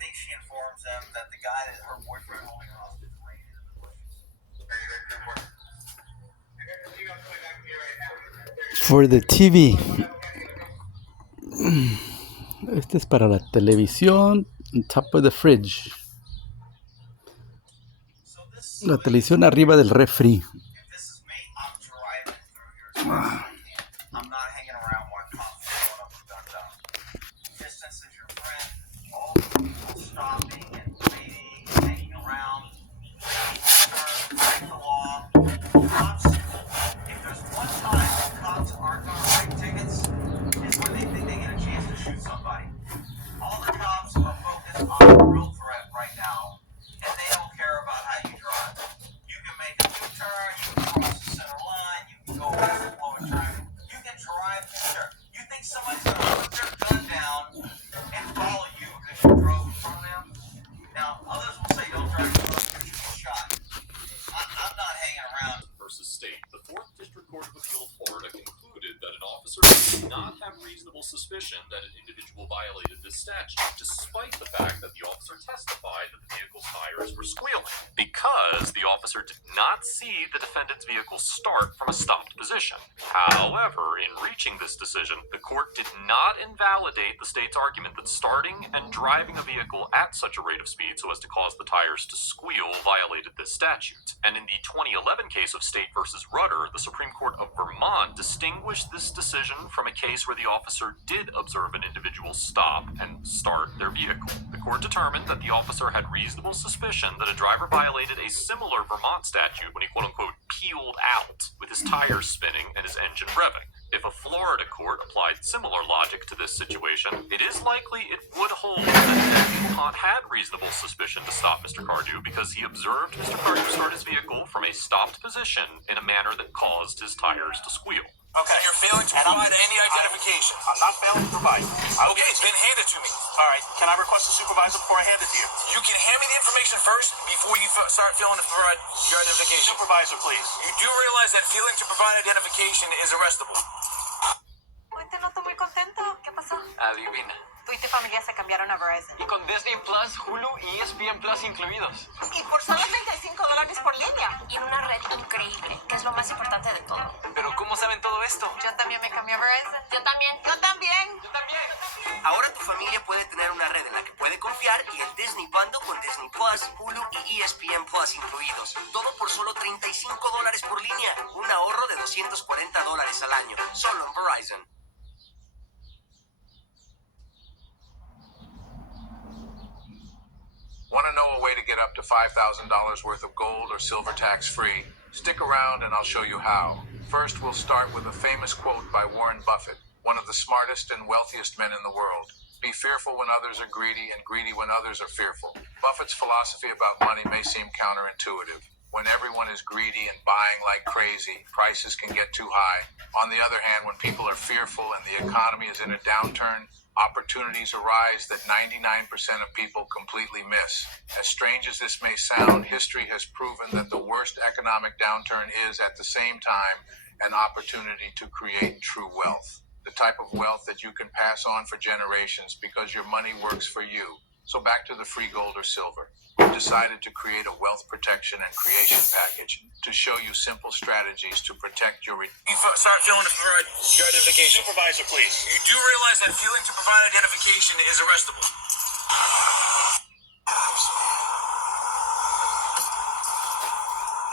think she informs them that the guy that her boyfriend holding her hostage ran into the bushes. For the TV. Este es para la televisión. On top of the fridge. La televisión arriba del refri. I'm not hanging around while cops are going up and gunned up. Distance is your friend. All the people stopping and waiting and hanging around. Break the law. Cops, if there's one time cops aren't going to write tickets, is when they think they get a chance to shoot somebody. All the cops are focused on the real threat right now, and they don't care about how you drive. You can make a U-turn, you can cross the center line, you can go over the flow of traffic. You can drive there. You think somebody's going to put their gun down and follow you because you drove in front of them? Now, others will say don't drive close because you get shot. I'm not hanging around. Versus state, the 4th District Court of Appeal, Florida concluded that an officer did not have reasonable suspicion that an individual violated this statute, despite the fact that the officer testified that the vehicle's tires were squealing, because the officer did not see the defendant's vehicle start from a stopped position. However, in reaching this decision, the court did not invalidate the state's argument that starting and driving a vehicle at such a rate of speed so as to cause the tires to squeal violated this statute. And in the 2011 case of State versus Rudder, the Supreme Court of Vermont distinguished this decision from a case where the officer did observe an individual stop and start their vehicle. The court determined that the officer had reasonable suspicion that a driver violated a similar Vermont statute when he quote-unquote peeled out with his tires spinning and his engine revving. If a Florida court applied similar logic to this situation, it is likely it would hold that DuPont had reasonable suspicion to stop Mr. Cardew because he observed Mr. Cardew start his vehicle from a stopped position in a manner that caused his tires to squeal. Okay. And you're failing to provide any identification. I'm not failing to provide. Okay, it's been handed to me. All right. Can I request a supervisor before I hand it to you? You can hand me the information first before you start failing to provide your identification. Supervisor, please. You do realize that failing to provide identification is arrestable. Hoy te noto muy contento. ¿Qué pasó? Adivina. Tú y tu familia se cambiaron a Verizon. Y con Disney Plus, Hulu y ESPN Plus incluidos. Y por solo $35 por línea. Y en una red increíble, que es lo más importante de todo. ¿Pero cómo saben todo esto? Yo también me cambié a Verizon. Yo también. Yo también. Yo también. Ahora tu familia puede tener una red en la que puede confiar y el Disney Bundle con Disney Plus, Hulu y ESPN Plus incluidos. Todo por solo $35 por línea. Un ahorro de $240 al año. Solo en Verizon. Want to know a way to get up to $5,000 worth of gold or silver tax-free? Stick around and I'll show you how. First, we'll start with a famous quote by Warren Buffett, one of the smartest and wealthiest men in the world. Be fearful when others are greedy and greedy when others are fearful. Buffett's philosophy about money may seem counterintuitive. When everyone is greedy and buying like crazy, prices can get too high. On the other hand, when people are fearful and the economy is in a downturn, opportunities arise that 99% of people completely miss. As strange as this may sound, history has proven that the worst economic downturn is, at the same time, an opportunity to create true wealth. The type of wealth that you can pass on for generations because your money works for you. So back to the free gold or silver. We've decided to create a wealth protection and creation package to show you simple strategies to protect your... You start failing to provide your identification. Supervisor, please. You do realize that failing to provide identification is arrestable. Did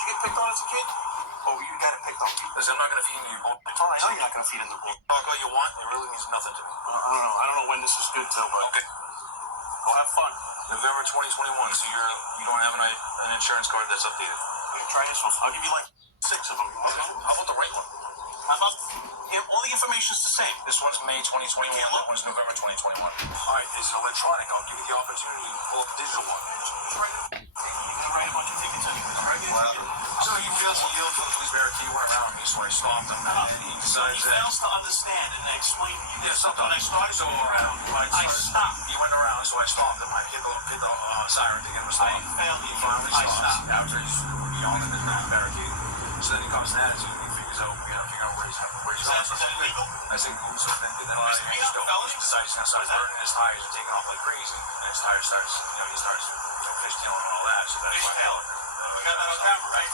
you get picked on as a kid? Oh, you got it picked on. Listen, I'm not going to feed in your bowl. I know you're not going to feed in the bowl. Talk all you want, it really means nothing to me. I don't know when this is good till, but... Okay. Well, have fun. November 2021, so you don't have an insurance card that's updated. Okay, try this one. I'll give you like 6 of them. Okay? How about the right one? How about... Yeah, all the information's the same. This one's May 2021, that one's November 2021. All right, this is electronic. I'll give you the opportunity to pull up the digital one. You're going to write a bunch of tickets anyways, right? So you feel the police barricade were around me, so I stopped him. He fails to understand and explain to you. Yeah, something. When I started to go around, I stopped. He went around, so I stopped him. I hit the siren to get him to stop. I failed. He finally stopped. After he's beyond the barricade. So then he comes to attitude, and he figures So, figure out where he's going. Is that illegal? I said, cool, so then get that on. He decides he's going to start burning his tires and taking off like crazy. And his tire starts, he starts fishtailing and all that. So that's why We got that on camera, right?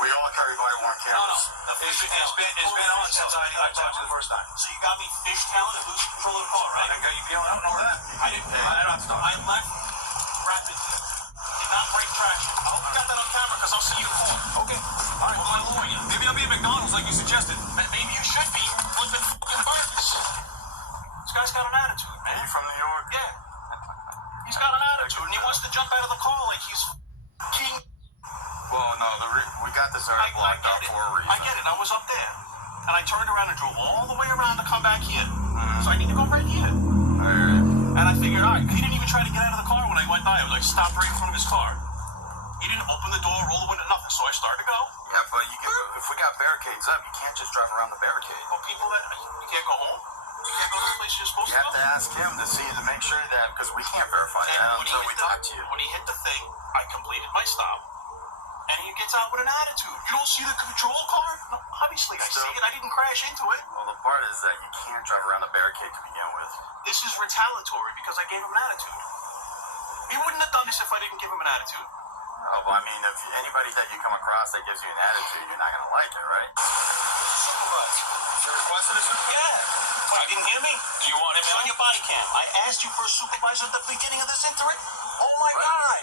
we all carry body-worn cameras. The It's been on since I talked to you the first time. So you got me fishtailing and losing control of the car, right? I got you peeling out and all that. I didn't. I don't stop. I left rapidly. Did not break traction. I hope you got that on camera because I'll see you in court. Okay. All right, well, my lawyer. Maybe I'll be at McDonald's like you suggested. Maybe you should be flipping fucking burgers. This guy's got an attitude, Are man. you from New York? Yeah. He's got an attitude and he wants to jump out of the car like he's king. Well, no, we got this already blocked out for a reason. I get it. I was up there. And I turned around and drove all the way around to come back here. So I need to go right here. Alright. And I figured, all right, he didn't even try to get out of the car when I went by. I was like, stopped right in front of his car. He didn't open the door, roll the window, nothing. So I started to go. Yeah, but if we got barricades up, you can't just drive around the barricade. Well, people that, you can't go home. You can't go to the place you're supposed You to have go. to ask him to make sure that, because we can't verify that until we talk to you. When he hit the thing, I completed my stop. And he gets out with an attitude. You don't see the control car? No, obviously I see it. I didn't crash into it. Well, the part is that you can't drive around the barricade to begin with. This is retaliatory because I gave him an attitude. He wouldn't have done this if I didn't give him an attitude. Oh, well, I mean, if anybody that you come across that gives you an attitude, you're not going to like it, right? You requested a supervisor? Yeah. You didn't hear me? Do you want him on your body cam? I asked you for a supervisor at the beginning of this incident. Oh my God.